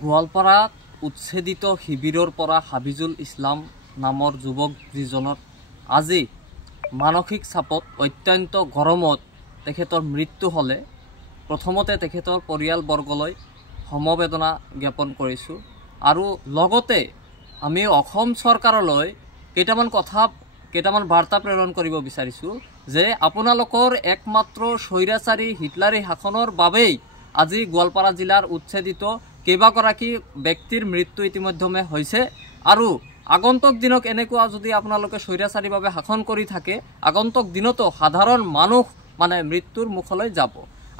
গোৱালপাৰাত উচ্ছেদিত শিবিৰৰ পৰা হাবিজুল ইছলাম নামৰ যুৱক যিজনৰ আজি মানসিক চাপত অত্যন্ত গৰমত তেখেতৰ মৃত্যু হ'লে প্ৰথমতে তেখেতৰ পৰিয়ালবৰ্গলৈ সমবেদনা জ্ঞাপন কৰিছোঁ আৰু লগতে আমি অসম চৰকাৰলৈ কেইটামান বাৰ্তা প্ৰেৰণ কৰিব বিচাৰিছোঁ যে আপোনালোকৰ একমাত্ৰ স্বৈৰাচাৰী হিটলাৰী শাসনৰ বাবেই আজি গোৱালপাৰা জিলাৰ উচ্ছেদিত কেইবাগৰাকী ব্যক্তিৰ মৃত্যু ইতিমধ্যে হৈছে আৰু আগন্তুক দিনক এনেকুৱা যদি আপোনালোকে স্বৈৰাচাৰীভাৱে শাসন কৰি থাকে আগন্তুক দিনতো সাধাৰণ মানুহ মানে মৃত্যুৰ মুখলৈ যাব।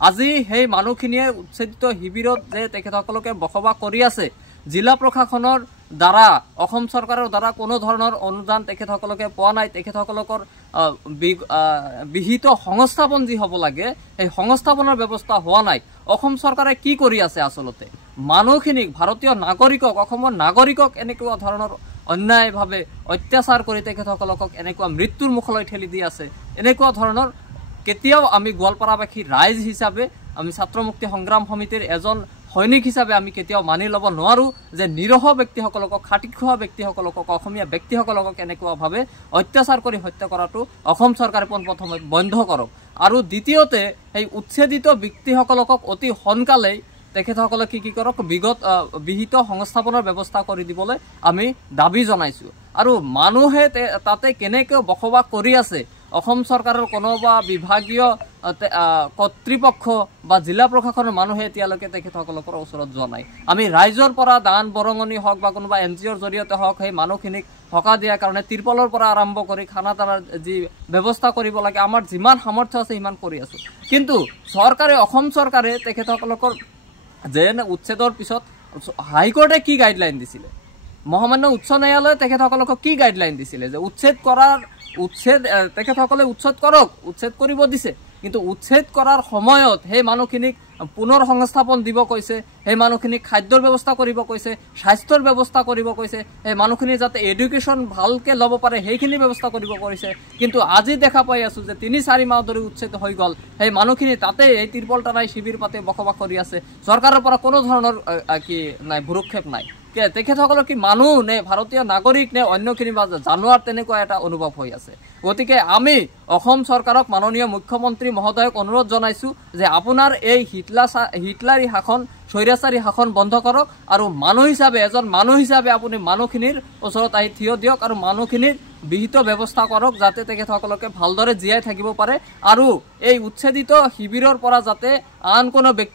আজি সেই মানুহখিনিয়ে উচ্ছেদিত শিবিৰত যে তেখেতসকলকে বসবাস কৰি আছে জিলা প্ৰশাসনৰ দ্বাৰা অসম চৰকাৰৰ দ্বাৰা কোনো ধৰণৰ অনুদান তেখেতসকলকে পোৱা নাই। তেখেতসকলৰ বিহিত সংস্থাপন যি হ'ব লাগে সেই সংস্থাপনৰ ব্যৱস্থা হোৱা নাই। অসম চৰকাৰে কি কৰি আছে আচলতে মানুহখিনিক ভাৰতীয় নাগৰিকক অসমৰ নাগৰিকক এনেকুৱা ধৰণৰ অন্যায়ভাৱে অত্যাচাৰ কৰি তেখেতসকলক এনেকুৱা মৃত্যুৰ মুখলৈ ঠেলি দি আছে। এনেকুৱা ধৰণৰ কেতিয়াও আমি গোৱালপাৰাবাসী ৰাইজ হিচাপে আমি ছাত্ৰ মুক্তি সংগ্ৰাম সমিতিৰ এজন সৈনিক হিচাপে আমি কেতিয়াও মানি ল'ব নোৱাৰোঁ যে নিৰহ ব্যক্তিসকলক খাটি খোৱা ব্যক্তিসকলক অসমীয়া ব্যক্তিসকলক এনেকুৱাভাৱে অত্যাচাৰ কৰি হত্যা কৰাটো অসম চৰকাৰে পোনপ্ৰথমে বন্ধ কৰক আৰু দ্বিতীয়তে সেই উচ্ছেদিত ব্যক্তিসকলক অতি সোনকালেই তেখেতসকলে কি কৰক বিহিত সংস্থাপনৰ ব্যৱস্থা কৰি দিবলৈ আমি দাবী জনাইছোঁ। আৰু মানুহে তাতে কেনেকৈ বসবাস কৰি আছে অসম চৰকাৰৰ কোনোবা বিভাগীয় কৰ্তৃপক্ষ বা জিলা প্ৰশাসনৰ মানুহে এতিয়ালৈকে তেখেতসকলৰ ওচৰত যোৱা নাই। আমি ৰাইজৰ পৰা দান বৰঙণি হওক বা কোনোবা NGOৰ জৰিয়তে হওক সেই মানুহখিনিক সকাহ দিয়াৰ কাৰণে তিৰপলৰ পৰা আৰম্ভ কৰি খানা দানাৰ যি ব্যৱস্থা কৰিব লাগে আমাৰ যিমান সামৰ্থ্য আছে সিমান কৰি আছোঁ। কিন্তু চৰকাৰে অসম চৰকাৰে তেখেতসকলৰ যেন উচ্ছেদৰ পিছত হাইকোৰ্টে কি গাইডলাইন দিছিলে মহামান্য উচ্চ ন্যায়ালয়ে তেখেতসকলক কি গাইডলাইন দিছিলে যে তেখেতসকলে উচ্ছেদ কৰিব দিছে কিন্তু উচ্ছেদ কৰাৰ সময়ত সেই মানুহখিনিক পুনৰ সংস্থাপন দিব কৈছে, সেই মানুহখিনিক খাদ্যৰ ব্যৱস্থা কৰিব কৈছে, স্বাস্থ্যৰ ব্যৱস্থা কৰিব কৈছে, সেই মানুহখিনি যাতে এডুকেশ্যন ভালকৈ ল'ব পাৰে সেইখিনি ব্যৱস্থা কৰিব কৰিছে। কিন্তু আজি দেখা পাই আছোঁ যে 3-4 মাহ ধৰি উচ্ছেদ হৈ গ'ল সেই মানুহখিনি তাতে এই তিৰপল টানাই শিবিৰ পাতে বসবাস কৰি আছে। চৰকাৰৰ পৰা কোনো ধৰণৰ কি নাই ভূৰক্ষেপ নাই। তেখেতসকলৰ কি মানুহ নে ভাৰতীয় নাগৰিক নে অন্যখিনি বা জানোৱাৰ তেনেকুৱা এটা অনুভৱ হৈ আছে। গতিকে আমি অসম চৰকাৰক মাননীয় মুখ্যমন্ত্ৰী মহোদয়ক অনুৰোধ জনাইছোঁ যে আপোনাৰ এই হিটলাৰী শাসন স্বৈৰাচাৰী শাসন বন্ধ কৰক আৰু এজন মানুহ হিচাপে আপুনি মানুহখিনিৰ ওচৰত আহি থিয় দিয়ক আৰু মানুহখিনিৰ বিহিত ব্যৱস্থা কৰক যাতে তেখেতসকলকে ভালদৰে জীয়াই থাকিব পাৰে আৰু এই উচ্ছেদিত শিবিৰৰ পৰা যাতে আন কোনো ব্যক্তি